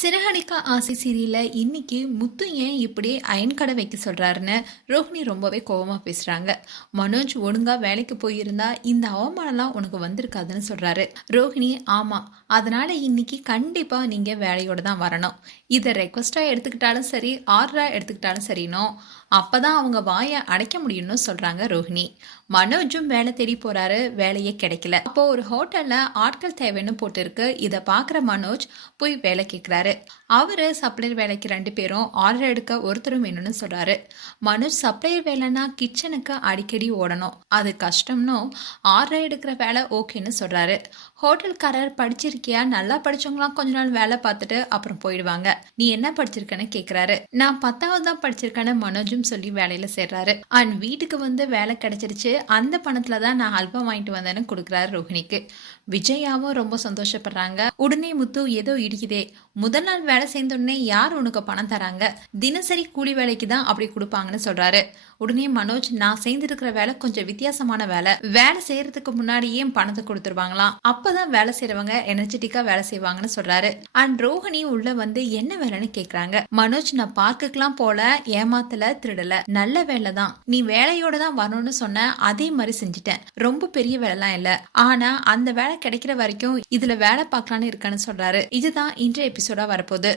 சிறகடிக்கா ஆசை சீரியல்ல இன்னைக்கு முத்து ஏன் இப்படி அயன் கடை வைக்க சொல்றாருன்னு ரோஹிணி ரொம்பவே கோவமா பேசுறாங்க. மனோஜ் ஒழுங்கா வேலைக்கு போயிருந்தா இந்த அவமானம்லாம் உனக்கு வந்திருக்காதுன்னு சொல்றாரு. ரோஹிணி ஆமா அதனால இன்னைக்கு கண்டிப்பா நீங்க வேலையோட தான் வரணும். இதை ரெக்வஸ்டா எடுத்துக்கிட்டாலும் சரி ஆர்டரா எடுத்துக்கிட்டாலும் சரினோ அப்பதான் அவங்க வாயை அடைக்க முடியும்னு சொல்றாங்க ரோஹிணி. மனோஜும் வேலை தேடி போறாரு வேலையே கிடைக்கல. அப்போ ஒரு ஹோட்டல்ல ஆட்கள் தேவைன்னு போட்டிருக்கு. இதை பாக்குற மனோஜ் போய் வேலை கேட்கிறாரு அவரு சப்ளையர் வேலைக்கு ரெண்டு பேரும் ஆர்டர் எடுக்க ஒருத்தரும் வேணும்னு சொல்றாரு. மனோஜ் சப்ளையர் வேலைன்னா கிச்சனுக்கு அடிக்கடி ஓடணும். அது கஷ்டம்னும் ஆர்டர் எடுக்கிற வேலை ஓகேன்னு சொல்றாரு. ஹோட்டல்காரர் படிச்சிருக்கியா? நல்லா படிச்சவங்களாம் கொஞ்ச நாள் வேலை பார்த்துட்டு அப்புறம் போயிடுவாங்க. நீ என்ன படிச்சிருக்கன்னு கேட்குறாரு நான் பத்தாவது தான் படிச்சிருக்கேன்னு மனோஜும் சொல்லி வேலையில சேர்றாரு. அண்ட் வீட்டுக்கு வந்து வேலை கிடைச்சிருச்சு. அந்த பணத்துல தான் நான் அல்பம் வாங்கிட்டு வந்தேன்னு கொடுக்குறாரு ரோஹிணிக்கு. விஜயாவும் ரொம்ப சந்தோஷப்படுறாங்க. உடனே முத்து ஏதோ இடிக்குதே. முதல் நாள் வேலை சேர்ந்த யார் உனக்கு பணம் தராங்க? தினசரி கூலி வேலைக்கு தான் அப்படி கொடுப்பாங்கன்னு சொல்றாரு. உடனே மனோஜ் நான் சேர்ந்துருக்கிற வேலை கொஞ்சம் வித்தியாசமான வேலை. வேலை செய்யறதுக்கு முன்னாடியே பணத்தை கொடுத்துருவாங்களாம்? அப்பதான் வேலை செய்யறவங்க எனர்ஜெட்டிக்கா வேலை செய்வாங்கன்னு சொல்றாரு. அண்ட் ரோஹிணி உள்ள வந்து என்ன வேலைன்னு கேக்குறாங்க. மனோஜ் நான் பார்க்குக்கெல்லாம் போல ஏமாத்தல திருடல. நல்ல வேலை தான். நீ வேலையோட தான் வரணும்னு சொன்ன அதே மாதிரி செஞ்சுட்டேன். ரொம்ப பெரிய வேலைலாம் இல்ல. ஆனா அந்த வேலை கிடைக்கிற வரைக்கும் இதுல வேலை பார்க்கலான்னு இருக்கேன்னு சொல்றாரு. இதுதான் இன்றைய எபிசோடா வரப்போகுது